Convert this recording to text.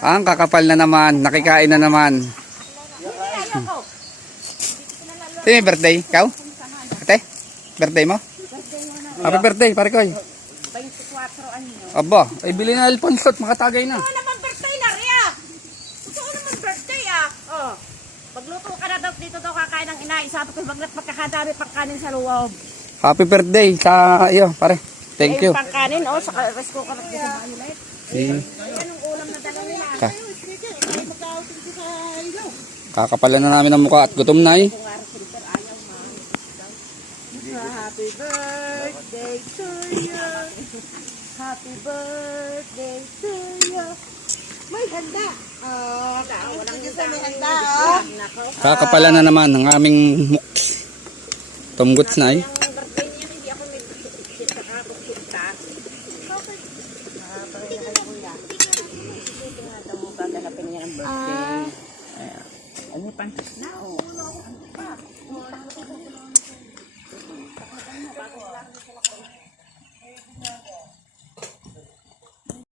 Ang kakapal na naman. Nakikain na naman. Sino yung birthday? Ikaw? Ate? Birthday mo? Happy birthday, pare ko. 24 anyo. Aba, ay bili na Alfonso at makatagay na. Oo naman birthday na, Ria. Totoo naman birthday ah. Oh. Pagluto ka na daw dito daw kakain ng inaay. Sabi ko baglat magkakadami pang kanin sa loob. Happy birthday sa iyo, pare. Thank you. Pang kanin oh, sa rice cooker at sa bahay ulit. Anong ulam na dala nila? Kakapalan na namin ang mukha at gutom na eh. Happy birthday to you. Happy birthday to you. May handa. Oh, walang may handa. Kakapalan na naman ang aming tumguts na eh. Ang birthday niya, hindi ako nag-sit sa kapag-kita. Ano pang na oh.